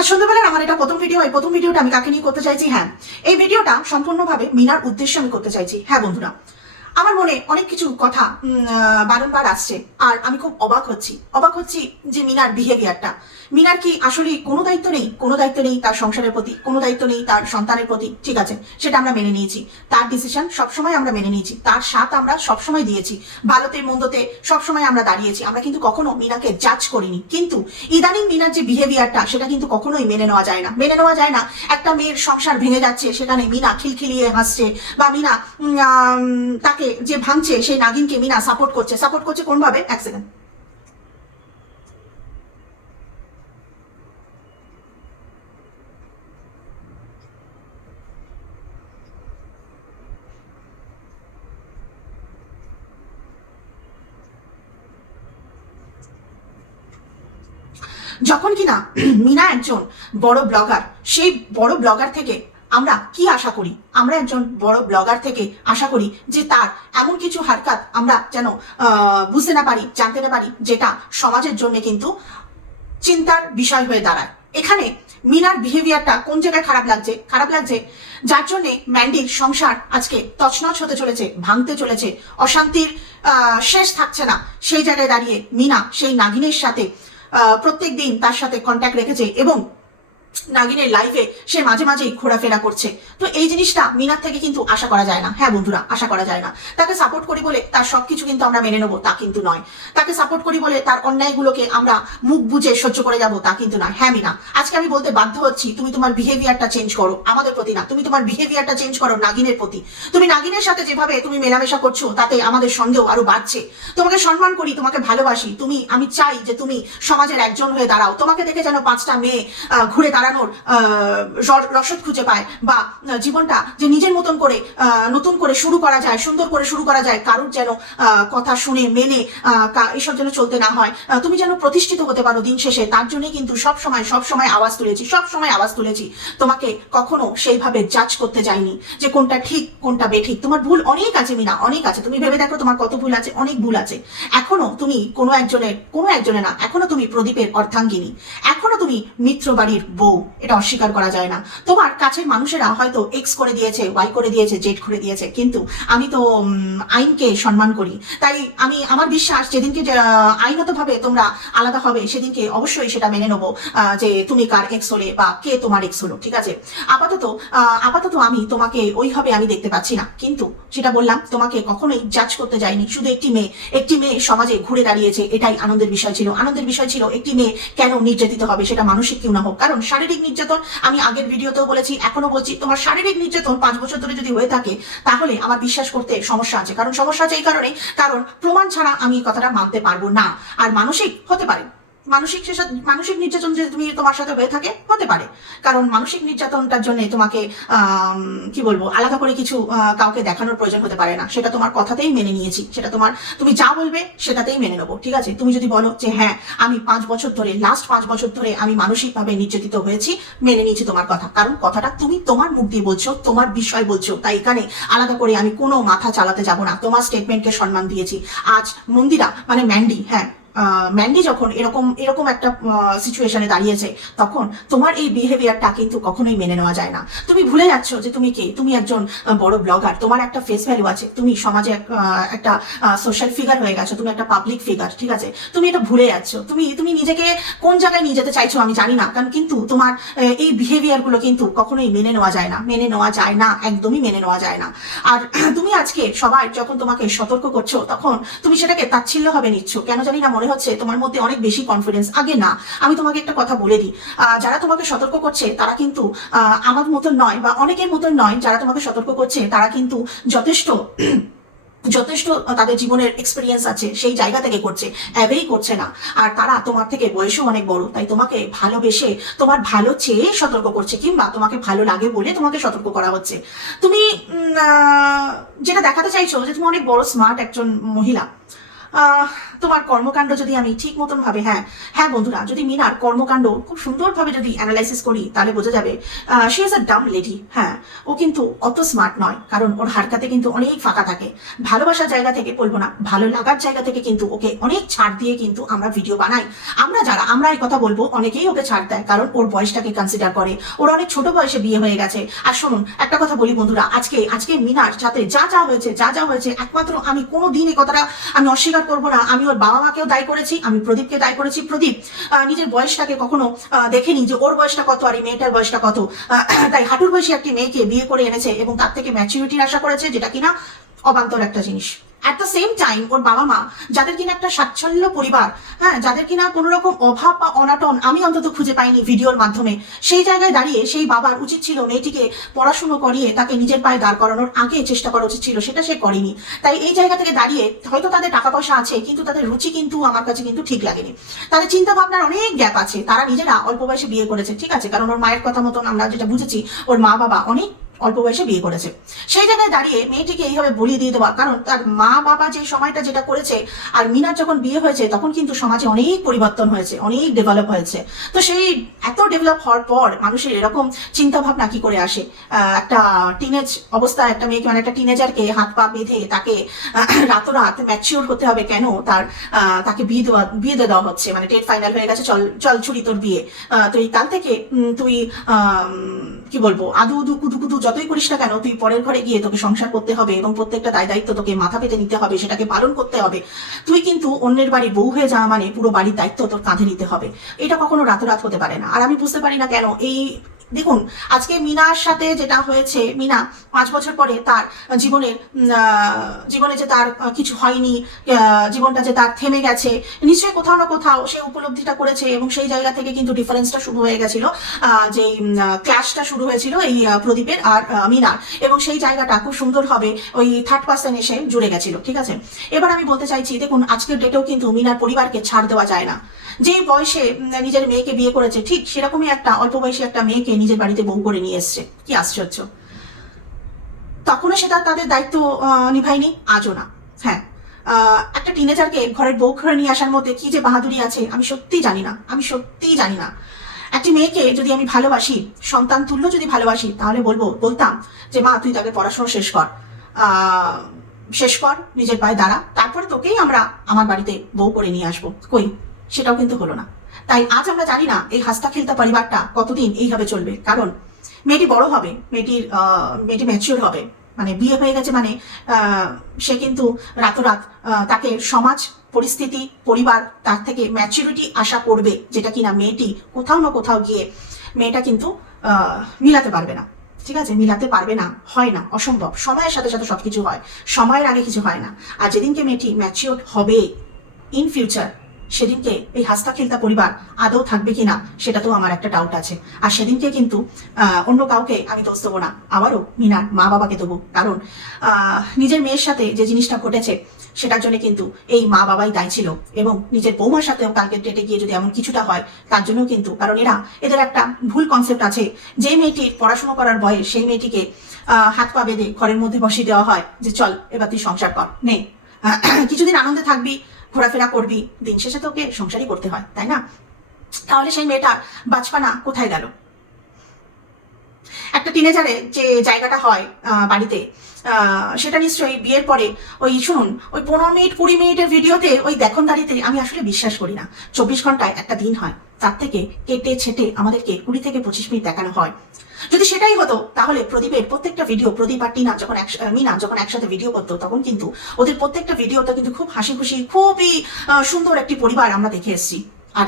আর সন্ধ্যাবেলার আমার এটা প্রথম ভিডিও। এই প্রথম ভিডিওটা আমি কাকে নিয়ে করতে চাইছি? হ্যাঁ, এই ভিডিওটা সম্পূর্ণভাবে মিনার উদ্দেশ্যে আমি করতে চাইছি। হ্যাঁ বন্ধুরা, আমার মনে অনেক কিছু কথা বারংবার আসছে, আর আমি খুব অবাক হচ্ছি যে মিনার বিহেভিয়ারটা। মিনার কি আসলে কোনো দায়িত্ব নেই? কোনো দায়িত্ব নেই তার সংসারের প্রতি, কোনো দায়িত্ব নেই তার সন্তানের প্রতি। ঠিক আছে, সেটা আমরা মেনে নিয়েছি। তার ডিসিশন সবসময় আমরা মেনে নিয়েছি, তার সাথ আমরা সবসময় দিয়েছি, ভালোতে মন্দতে সবসময় আমরা দাঁড়িয়েছি। আমরা কিন্তু কখনো মিনাকে জাজ করিনি। কিন্তু ইদানিং মিনার যে বিহেভিয়ারটা, সেটা কিন্তু কখনোই মেনে নেওয়া যায় না। মেনে নেওয়া যায় না একটা মেয়ের সংসার ভেঙে যাচ্ছে, সেখানে মিনা খিলখিলিয়ে হাসছে, বা মিনা তাকে যে ভাঙছে সেই নাগিনকে মিনা সাপোর্ট করছে কোনভাবে? এক সেকেন্ড। যখন কিনা মিনা একজন বড় ব্লগার, সেই বড় ব্লগার থেকে আমরা কি আশা করি? আমরা একজন বড় ব্লগার থেকে আশা করি যে তার এমন কিছু হারকাত আমরা যেন বুঝতে না পারি, জানতে না পারি, যেটা সমাজের জন্য কিন্তু চিন্তার বিষয় হয়ে দাঁড়ায়। এখানে মিনার বিহেভিয়ারটা কোন জায়গায় খারাপ লাগছে, যার জন্য ম্যান্ডির সংসার আজকে তছনছ হতে চলেছে, ভাঙতে চলেছে, অশান্তির শেষ থাকছে না। সেই জায়গায় দাঁড়িয়ে মিনা সেই নাগিনের সাথে প্রত্যেক দিন তার সাথে কন্ট্যাক্ট রেখেছে, এবং নাগিনের লাইফে সে মাঝে মাঝেই ঘোরাফেরা করছে। তো এই জিনিসটা মিনার থেকে কিন্তু আশা করা যায় না। হ্যাঁ বন্ধুরা, আশা করা যায় না। তাকে সাপোর্ট করি বলে তার সবকিছু কিন্তু আমরা মেনে নেবো, তা কিন্তু নয়। তাকে সাপোর্ট করি বলে তার অন্যায়গুলোকে আমরা মুখ বুজে সহ্য করে যাবো, তা কিন্তু নয়। হ্যাঁ মিনা, আজকে আমি বলতে বাধ্য হচ্ছি, তুমি তোমার বিহেভিয়ারটা চেঞ্জ করো, আমাদের প্রতি না। তুমি তোমার বিহেভিয়ারটা চেঞ্জ করো নাগিনের প্রতি। তুমি নাগিনের সাথে যেভাবে তুমি মেলামেশা করছো, তাতে আমাদের সন্দেহ আরো বাড়ছে। তোমাকে সম্মান করি, তোমাকে ভালোবাসি, আমি চাই যে তুমি সমাজের একজন হয়ে দাঁড়াও। তোমাকে দেখে যেন 5টা মেয়ে ঘুরে দাঁড়ানোর রসদ খুঁজে পায়, বা জীবনটা যে নিজের মতন করে নতুন করে শুরু করা যায়, সুন্দর করে শুরু করা যায়, কারোর যেন কথা শুনে মেনে এসব যেন চলতে না হয়। তুমি যেন প্রতিষ্ঠিত হতে পারো দিন শেষে, তার জন্য কিন্তু সবসময় আওয়াজ তুলেছি। তোমাকে কখনো সেইভাবে জাজ করতে যাইনি যে কোনটা ঠিক কোনটা বেঠিক। তোমার ভুল অনেক আছে মিনা, অনেক আছে। তুমি ভেবে দেখো তোমার কত ভুল আছে, অনেক ভুল আছে। এখনো তুমি কোনো একজনের না, এখনো তুমি প্রদীপের অর্ধাঙ্গিনী, এখনো তুমি মিত্র বাড়ির বউ, এটা অস্বীকার করা যায় না। তোমার কাছের মানুষেরা হয়তো এক্স করে দিয়েছে, ওয়াই করে দিয়েছে, জেড করে দিয়েছে, কিন্তু আমি তো আইনকে সম্মান করি। তাই আমার বিশ্বাস যেদিনকে আইনতভাবে তোমরা আলাদা হবে, সেদিনকে অবশ্যই সেটা মেনে নেবো যে তুমি কার এক্স হলে বা কে তোমার এক্স হলো। ঠিক আছে, আপাতত আমি তোমাকে ওইভাবে আমি দেখতে পাচ্ছি না। কিন্তু সেটা বললাম, তোমাকে কখনোই জাজ করতে যাইনি। শুধু একটি মেয়ে সমাজে ঘুরে দাঁড়িয়েছে, এটাই আনন্দের বিষয় ছিল। একটি মেয়ে কেন নির্যাতিত হবে, সেটা মানসিক কেউ না হোক। কারণ শারীরিক নির্যাতন, আমি আগের ভিডিওতেও বলেছি, এখনো বলছি, তোমার শারীরিক নির্যাতন 5 বছর ধরে যদি হয়ে থাকে, তাহলে আমার বিশ্বাস করতে সমস্যা আছে। সমস্যা আছে এই কারণে, কারণ প্রমাণ ছাড়া আমি কথাটা মানতে পারবো না। আর মানসিক হতে পারে, মানসিক নির্যাতন যদি তুমি তোমার সাথে হয়ে থাকে, হতে পারে। কারণ মানসিক নির্যাতনটার জন্য তোমাকে কি বলবো, আলাদা করে কিছু কাউকে দেখানোর প্রয়োজন হতে পারে না। সেটা তোমার কথাতেই মেনে নিয়েছি, সেটা তুমি যা বলবে সেটাতেই মেনে নেবো। ঠিক আছে, তুমি যদি বলো যে হ্যাঁ আমি লাস্ট 5 বছর ধরে আমি মানসিকভাবে নির্যাতিত হয়েছি, মেনে নিয়েছি তোমার কথা। কারণ কথাটা তুমি তোমার মুখ দিয়ে বলছো, তোমার বিষয় বলছো, তাই এখানে আলাদা করে আমি কোনো মাথা চালাতে যাব না। তোমার স্টেটমেন্টকে সম্মান দিয়েছি। আজ মন্দিরা মানে ম্যান্ডি, হ্যাঁ ম্যান্ডি যখন এরকম একটা সিচুয়েশনে দাঁড়িয়েছে, তখন তোমার এই বিহেভিয়ারটা কিন্তু কখনোই মেনে নেওয়া যায় না। তুমি ভুলে যাচ্ছ যে তুমি কে। তুমি একজন বড় ব্লগার, তোমার একটা ফেস ভ্যালু আছে, তুমি সমাজে একটা সোশ্যাল ফিগার হয়ে গেছো, তুমি একটা পাবলিক ফিগার। ঠিক আছে, তুমি এটা ভুলে যাচ্ছ। তুমি নিজেকে কোন জায়গায় নিয়ে যেতে চাইছো আমি জানি না, কারণ কিন্তু তোমার এই বিহেভিয়ার গুলো কিন্তু কখনোই মেনে নেওয়া যায় না, একদমই মেনে নেওয়া যায় না। আর তুমি আজকে সবাই যখন তোমাকে সতর্ক করছো, তখন তুমি সেটাকে তাচ্ছিল্য ভাবে নিচ্ছ। কেন জানি না, মনে হচ্ছে তোমার মধ্যে অনেক বেশি কনফিডেন্স। আগে না, আমি তোমাকে একটা কথা বলে দিই, যারা তোমাকে সতর্ক করছে তারা কিন্তু আমার মতন নয়, বা অনেকের মতন নয়। যারা তোমাকে সতর্ক করছে তারা কিন্তু যথেষ্ট তাদের জীবনের এক্সপিরিয়েন্স আছে, সেই জায়গা থেকে করছে, অ্যাভেই করছে না। আর তারা তোমার থেকে বয়সও অনেক বড়, তাই তোমাকে ভালোবেসে, তোমার ভালো চেয়ে সতর্ক করছে, কিংবা তোমাকে ভালো লাগে বলে তোমাকে সতর্ক করা হচ্ছে। তুমি যেটা দেখাতে চাইছো যে তুমি অনেক বড় স্মার্ট একজন মহিলা, তোমার কর্মকাণ্ড যদি আমি ঠিক মতন ভাবে, হ্যাঁ হ্যাঁ বন্ধুরা, যদি মিনার কর্মকাণ্ড খুব সুন্দরভাবে যদি অ্যানালাইসিস করি তাহলে বোঝা যাবে she is a Dam lady. হ্যাঁ, ও কিন্তু অত স্মার্ট নয়, কারণ ওর হারকাতে কিন্তু অনেক ফাঁকা থাকে। ভালোবাসার জায়গা থেকে বলবো না, ভালো লাগার জায়গা থেকে কিন্তু ওকে অনেক ছাড় দিয়ে কিন্তু আমরা ভিডিও বানাই। আমরা এই কথা বলবো, অনেকেই ওকে ছাড় দেয়, কারণ ওর বয়সটাকে কনসিডার করে। ওর অনেক ছোট বয়সে বিয়ে হয়ে গেছে। আর শুনুন, একটা কথা বলি বন্ধুরা, আজকে মিনার সাথে যা হয়েছে একমাত্র আমি কোনো দিন এই কথাটা আমি অস্বীকার করবো না। আমি ওর বাবা মাকেও দায়ী করেছি, আমি প্রদীপকে দায়ী করেছি। প্রদীপ নিজের বয়সটাকে কখনো দেখেনি যে ওর বয়সটা কত আর এই মেয়েটার বয়সটা কত। তাই হাঁটুর বয়সী একটি মেয়েকে বিয়ে করে এনেছে এবং তার থেকে ম্যাচুরিটির আশা করেছে, যেটা কিনা অবান্তর একটা জিনিস। অ্যাট দ্য সেম টাইম ওর বাবা মা, যাদের কিনা একটা স্বাচ্ছল্য পরিবার, হ্যাঁ, যাদের কিনা কোনো রকম অভাব বা অনাটন আমি অন্তত খুঁজে পাইনি ভিডিওর মাধ্যমে, সেই জায়গায় দাঁড়িয়ে সেই বাবার উচিত ছিল মেয়েটিকে পড়াশুনো করিয়ে তাকে নিজের পায়ে দাঁড় করানোর আগে চেষ্টা করা উচিত ছিল, সেটা সে করেনি। তাই এই জায়গা থেকে দাঁড়িয়ে হয়তো তাদের টাকা পয়সা আছে, কিন্তু তাদের রুচি কিন্তু আমার কাছে কিন্তু ঠিক লাগেনি। তাদের চিন্তা ভাবনার অনেক গ্যাপ আছে। তারা নিজেরা অল্প বয়সে বিয়ে করেছে, ঠিক আছে, কারণ ওর মায়ের কথা মতন আমরা যেটা বুঝেছি, ওর মা বাবা অনেক অল্প বয়সে বিয়ে করেছে। সেই জায়গায় দাঁড়িয়ে মেয়েটিকে এইভাবে বলিয়ে দিয়ে দেওয়া, কারণ তার মা বাবা যে সময়টা যেটা করেছে, আর মিনার যখন বিয়ে হয়েছে তখন কিন্তু সমাজে অনেক পরিবর্তন হয়েছে, অনেক ডেভেলপ হয়েছে। তো সেই এত ডেভেলপ হওয়ার পর মানুষের এরকম চিন্তা ভাবনা কি করে আসে? একটা টিনেজ অবস্থায় একটা মেয়েকে, মানে একটা টিনেজারকে হাত পা বেঁধে তাকে রাতোরাত ম্যাচিওর হতে হবে কেন? তাকে বিয়ে দেওয়া হচ্ছে, মানে ডেট ফাইনাল হয়ে গেছে, চল ছুরি তোর বিয়ে। তুই কাল থেকে তুই কি বলবো, আদু উদু কুদু কুদু যতই করিস না কেন, তুই পরের ঘরে গিয়ে তোকে সংসার করতে হবে এবং প্রত্যেকটা দায় দায়িত্ব তোকে মাথা পেতে নিতে হবে, সেটাকে পালন করতে হবে। তুই কিন্তু অন্যের বাড়ির বউ হয়ে যাওয়া মানে পুরো বাড়ির দায়িত্ব তোর কাঁধে নিতে হবে। এটা কখনো রাতোরাত হতে পারে না। আর আমি বুঝতে পারি না কেন এই, দেখুন আজকে মিনার সাথে যেটা হয়েছে, মিনা 5 বছর পরে তার জীবনে যে তার কিছু হয়নি, জীবনটা যে তার থেমে গেছে, নিশ্চয়ই কোথাও না কোথাও সে উপলব্ধিটা করেছে। এবং সেই জায়গা থেকে কিন্তু ডিফারেন্সটা শুরু হয়ে গেছিল, যে ক্ল্যাশটা শুরু হয়েছিল এই প্রদীপের আর মিনার, এবং সেই জায়গাটা খুব সুন্দর হবে ওই থার্ড পার্সন এসে জুড়ে গেছিল, ঠিক আছে। এবার আমি বলতে চাইছি, দেখুন আজকের ডেটেও কিন্তু মিনার পরিবারকে ছাড় দেওয়া যায় না। যে বয়সে নিজের মেয়েকে বিয়ে করেছে, ঠিক সেরকমই একটা অল্প বয়সী একটা মেয়েকে নিজের বাড়িতে বউ করে নিয়ে এসছে। কি আশ্চর্য! তখনও সেটা তাদের দায়িত্ব নিভায়নি, আজও না। হ্যাঁ, একটা টিনেজারকে ঘরের বউ করে নিয়ে আসার মধ্যে কি যে বাহাদুরি আছে আমি সত্যিই জানি না। একটি মেয়েকে যদি আমি ভালোবাসি, সন্তান তুল্য যদি ভালোবাসি, তাহলে বলতাম যে মা তুই তাকে পড়াশোনা শেষ কর, নিজের পায়ে দাঁড়া, তারপরে তোকেই আমরা আমার বাড়িতে বউ করে নিয়ে আসবো। কই, সেটাও কিন্তু হলো না। তাই আজ আমরা জানি না এই হাসতা খেলতা পরিবারটা কতদিন এইভাবে চলবে। কারণ মেয়েটি বড় হবে, মেয়েটি ম্যাচিওর হবে, মানে বিয়ে হয়ে গেছে মানে সে কিন্তু রাতোরাত তাকে সমাজ পরিস্থিতি পরিবার তার থেকে ম্যাচুরিটি আশা করবে, যেটা কিনা মেয়েটি কোথাও না কোথাও গিয়ে মেয়েটা কিন্তু মিলাতে পারবে না। ঠিক আছে, মিলাতে পারবে না, হয় না, অসম্ভব। সময়ের সাথে সাথে সবকিছু হয়, সময়ের আগে কিছু হয় না। আর যেদিনকে মেয়েটি ম্যাচিওর হবে ইন ফিউচার, সেদিনকে এই হাসতা খেলতা পরিবার আদৌ থাকবে কিনা সেটা তো আমার একটা ডাউট আছে। আর সেদিনকে কিন্তু অন্য কাউকে আমি দোষ দেবো না, আবারও মিনার মা বাবাকে দেবো। কারণ নিজের মেয়ের সাথে যে জিনিসটা ঘটেছে সেটার জন্য কিন্তু এই মা বাবাই দায়ী ছিল। এবং নিজের বৌমার সাথেও কালকে ডেটে গিয়ে যদি এমন কিছুটা হয়, তার জন্য কিন্তু, কারণ এদের একটা ভুল কনসেপ্ট আছে, যে মেয়েটির পড়াশোনা করার বয়স, সেই মেয়েটিকে হাত পা বেঁধে ঘরের মধ্যে বসিয়ে দেওয়া হয় যে চল এবার তুই সংসার কর, নে কিছুদিন আনন্দে থাকবি, ঘোরাফেরা করবি, দিন শেষে তোকে সংসারই করতে হয়, তাই না? তাহলে সেই মেয়েটার বাচপানা কোথায় গেল? একটা টিনেজারে যে জায়গাটা হয় বাড়িতে, সেটা নিশ্চয়ই বিয়ের পরে ওই শুনুন, ওই 15 মিনিট 20 মিনিটের ভিডিওতে ওই দেখনদারিতে আমি আসলে বিশ্বাস করি না। 24 ঘন্টায় একটা দিন হয়, তার থেকে কেটে ছেটে আমাদেরকে 20 থেকে 25 মিনিট দেখানো হয়। যদি সেটাই হতো তাহলে প্রদীপের প্রত্যেকটা ভিডিও, প্রদীপ আর মিনা যখন একসাথে ভিডিও করতো, তখন কিন্তু ওদের প্রত্যেকটা ভিডিওতে কিন্তু খুব হাসি খুশি, খুবই সুন্দর একটি পরিবার আমরা দেখে এসেছি। আর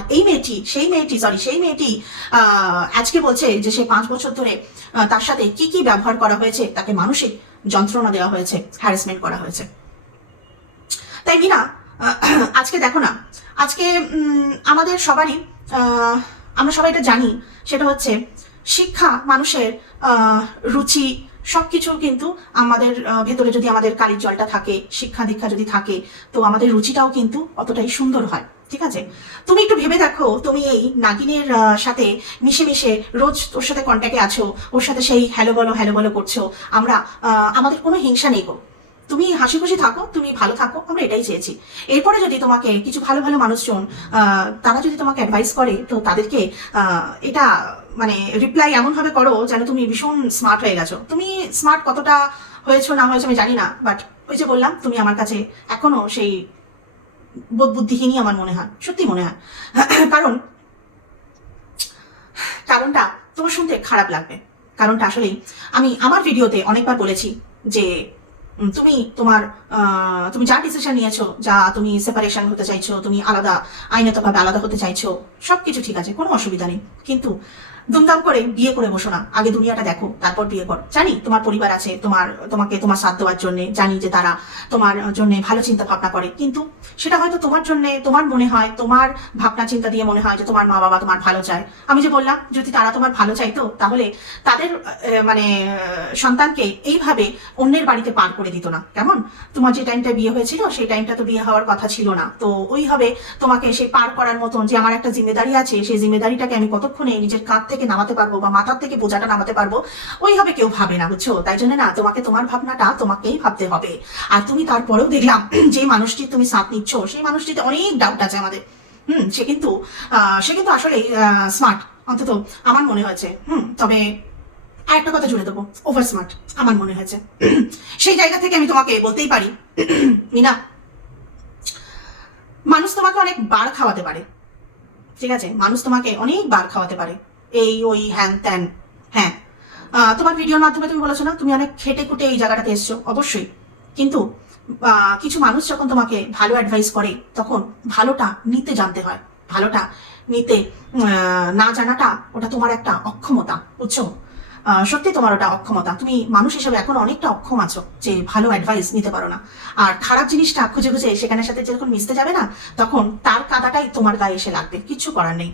সেই মেয়েটি আজকে বলছে যে সে 5 বছর ধরে তার সাথে কি ব্যবহার করা হয়েছে, তাকে মানসিক যন্ত্রণা দেওয়া হয়েছে, হ্যারাসমেন্ট করা হয়েছে। তাই মিনা আজকে দেখো না, আজকে আমাদের সবারই, আমরা সবাই এটা জানি, সেটা হচ্ছে শিক্ষা, মানুষের রুচি, সবকিছু কিন্তু আমাদের ভেতরে যদি আমাদের কালির জলটা থাকে, শিক্ষা দীক্ষা যদি থাকে, তো আমাদের রুচিটাও কিন্তু অতটাই সুন্দর হয়। ঠিক আছে, তুমি একটু ভেবে দেখো, তুমি এই নাগিনের সাথে মিশে রোজ ওর সাথে কন্ট্যাক্টে আছো, ওর সাথে সেই হ্যালো বলো করছো, আমাদের কোনো হিংসা নেই গো। তুমি হাসি খুশি থাকো, তুমি ভালো থাকো, আমরা এটাই চেয়েছি। এরপরে যদি তোমাকে কিছু ভালো ভালো মানুষজন তারা যদি তোমাকে অ্যাডভাইস করে, তো তাদেরকে এটা মানে রিপ্লাই এমনভাবে করো যেন তুমি ভীষণ স্মার্ট হয়ে গেছো। তুমি স্মার্ট কতটা হয়েছো না হয়েছো আমি জানি না, বাট ওই যে বললাম, তুমি আমার কাছে এখনো সেই বোধ বুদ্ধিহীনই আমার মনে হয়, সত্যি মনে হয়। কারণ কারণটা তোমার শুনতে খারাপ লাগবে। কারণটা আসলেই আমি আমার ভিডিওতে অনেকবার বলেছি যে তুমি যা ডিসিশন নিয়েছো, যা তুমি সেপারেশন হতে চাইছো, তুমি আলাদা, আইনতভাবে আলাদা হতে চাইছো, সবকিছু ঠিক আছে, কোনো অসুবিধা নেই। কিন্তু দুমদাম করে বিয়ে করে বসো না, আগে দুনিয়াটা দেখো, তারপর বিয়ে করো। জানি তোমার পরিবার আছে, তোমার সাথ দেওয়ার জন্য, জানি যে তারা তোমার জন্য ভালো চিন্তা ভাবনা করে, কিন্তু সেটা হয়তো তোমার জন্য, তোমার মনে হয়, তোমার ভাবনা চিন্তা দিয়ে মনে হয় যে তোমার মা বাবা তোমার ভালো চায়। আমি যে বললাম, যদি তারা তোমার ভালো চাইতো, তাহলে তাদের মানে সন্তানকে এইভাবে অন্যের বাড়িতে পার করে দিত না। কেমন, তোমার যে টাইমটা বিয়ে হয়েছিল, সেই টাইমটা তো বিয়ে হওয়ার কথা ছিল না, তো ওইভাবে তোমাকে সেই পার করার মতন যে আমার একটা জিম্মেদারি আছে, সেই জিম্মেদারিটাকে আমি কতক্ষণে নিজের কাঁধ থেকে নামাতে পারবো বা মাথার থেকে বোঝাটা নামাতে পারবো, ওইভাবে কেউ ভাবে না, বুঝছো? তাই জন্য না, তোমাকে তোমার ভাবনাটা তোমাকেই ভাবতে হবে। আর তুমি তারপরেও দেখলাম যে মানুষটি তুমি সাথ নিচ্ছ, সেই মানুষটিতে অনেক ডাউট আছে আমাদের। সে কিন্তু আসলে স্মার্ট, অন্তত আমার মনে হয়েছে। তবে আর একটা কথা জুড়ে দেবো, ওভার স্মার্ট আমার মনে হয়েছে। সেই জায়গা থেকে আমি তোমাকে বলতেই পারি, মিনা, মানুষ তোমাকে অনেক বার খাওয়াতে পারে, ঠিক আছে? মানুষ তোমাকে অনেক বার খাওয়াতে পারে, এই ওই হ্যান ত্যান। হ্যাঁ, তোমার ভিডিওর মাধ্যমে তুমি বলেছো না, তুমি অনেক খেটে খুটে এই জায়গাটাতে এসছো, অবশ্যই। কিন্তু কিছু মানুষ যখন তোমাকে ভালো অ্যাডভাইস করে, তখন ভালোটা নিতে জানতে হয়। ভালোটা নিতে না জানাটা, ওটা তোমার একটা অক্ষমতা, বুঝছো? সত্যি তোমার ওটা অক্ষমতা। তুমি মানুষ হিসেবে এখন অনেকটা অক্ষম আছো যে ভালো অ্যাডভাইস নিতে পারো না। আর খারাপ জিনিসটা খুঁজে খুঁজে সেখানের সাথে যখন মিশতে যাবে না, তখন তার কাদাটাই তোমার গায়ে এসে লাগবে, কিচ্ছু করার নেই।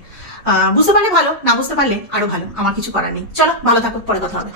বুঝতে পারলে ভালো, না বুঝতে পারলে আরো ভালো, আমার কিছু করার নেই। চলো, ভালো থাকো, পরে কথা হবে।